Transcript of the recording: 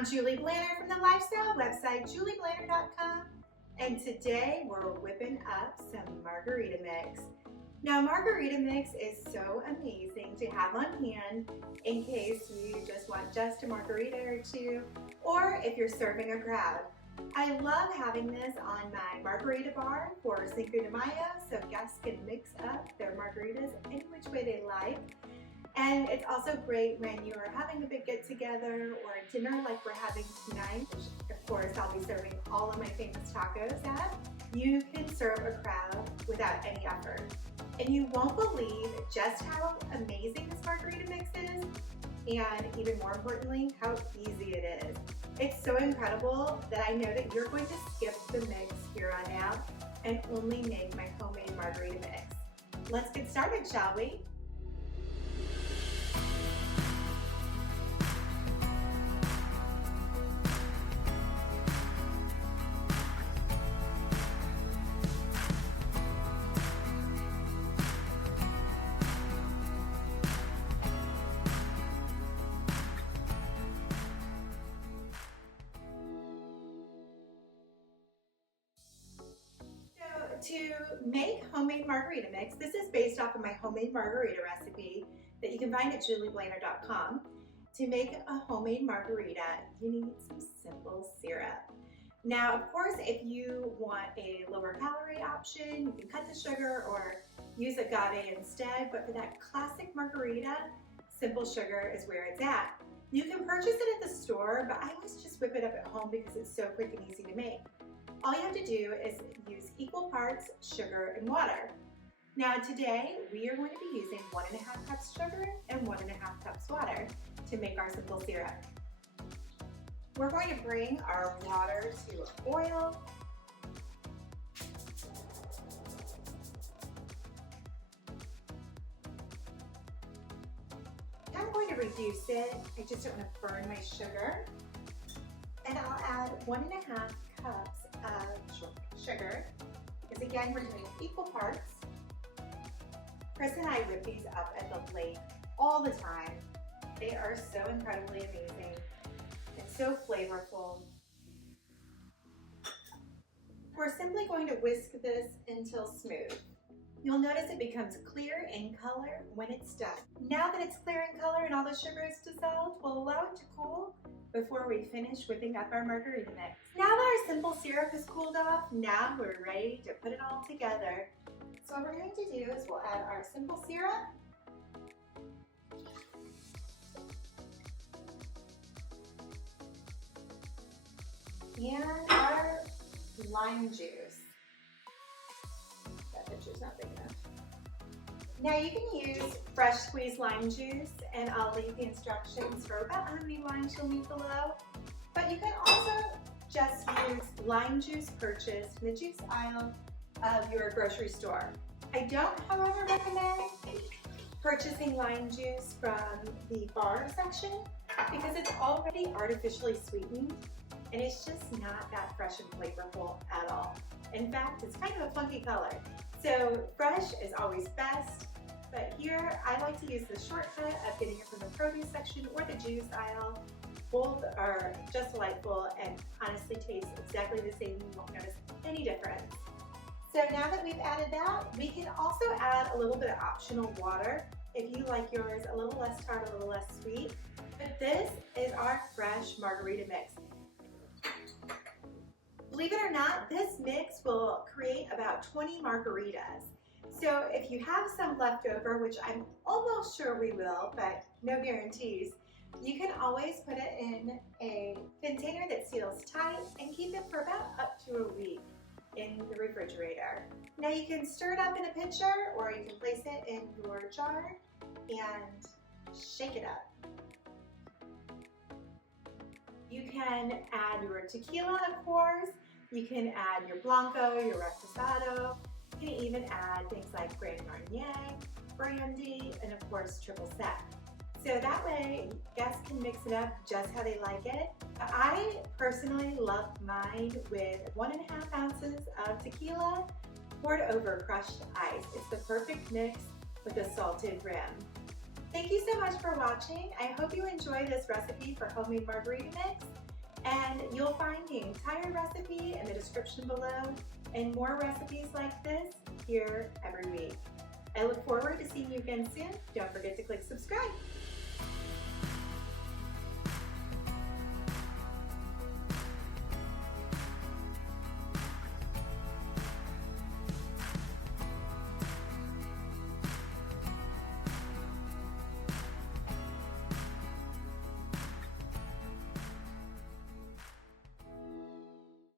I'm Julie Blanner from the lifestyle website, julieblanner.com, and today we're whipping up some margarita mix. Now, margarita mix is so amazing to have on hand in case you just want just a margarita or two, or if you're serving a crowd. I love having this on my margarita bar for Cinco de Mayo so guests can mix up their margaritas any which way they like. And it's also great when you're having a big get-together or a dinner like we're having tonight, which of course I'll be serving all of my famous tacos at. You can serve a crowd without any effort. And you won't believe just how amazing this margarita mix is, and even more importantly, how easy it is. It's so incredible that I know that you're going to skip the mix here on out and only make my homemade margarita mix. Let's get started, shall we? To make homemade margarita mix, this is based off of my homemade margarita recipe that you can find at julieblanner.com. To make a homemade margarita, you need some simple syrup. Now, of course, if you want a lower calorie option, you can cut the sugar or use agave instead, but for that classic margarita, simple sugar is where it's at. You can purchase it at the store, but I always just whip it up at home because it's so quick and easy to make. All you have to do is use equal parts sugar and water. Now today we are going to be using 1.5 cups sugar and 1.5 cups water to make our simple syrup. We're going to bring our water to a boil. I'm going to reduce it. I just don't want to burn my sugar. And I'll add 1.5 cups of sugar, because again, we're doing equal parts. Chris and I whip these up at the lake all the time. They are so incredibly amazing and so flavorful. We're simply going to whisk this until smooth. You'll notice it becomes clear in color when it's done. Now that it's clear in color and all the sugar is dissolved, we'll allow it to cool before we finish whipping up our margarita mix. Now that our simple syrup has cooled off, now we're ready to put it all together. So what we're going to do is we'll add our simple syrup, and our lime juice. That picture's not big enough. Now you can use fresh squeezed lime juice, and I'll leave the instructions for about how many limes you'll need below. But you can also just use lime juice purchased in the juice aisle of your grocery store. I don't, however, recommend purchasing lime juice from the bar section because it's already artificially sweetened and it's just not that fresh and flavorful at all. In fact, it's kind of a funky color. So fresh is always best, but here I like to use the shortcut of getting it from the produce section or the juice aisle. Both are just delightful and honestly taste exactly the same. You won't notice any difference. So now that we've added that, we can also add a little bit of optional water if you like yours a little less tart, a little less sweet. But this is our fresh margarita mix. Believe it or not, this mix will create about 20 margaritas. So if you have some left over, which I'm almost sure we will, but no guarantees, you can always put it in a container that seals tight and keep it for about up to a week in the refrigerator. Now you can stir it up in a pitcher or you can place it in your jar and shake it up. You can add your tequila, of course. You can add your Blanco, your Reposado. You can even add things like Grand Marnier, brandy, and of course triple sec. So that way guests can mix it up just how they like it. I personally love mine with 1.5 ounces of tequila poured over crushed ice. It's the perfect mix with a salted rim. Thank you so much for watching. I hope you enjoy this recipe for homemade margarita mix. And you'll find the entire recipe in the description below and more recipes like this here every week. I look forward to seeing you again soon. Don't forget to click subscribe.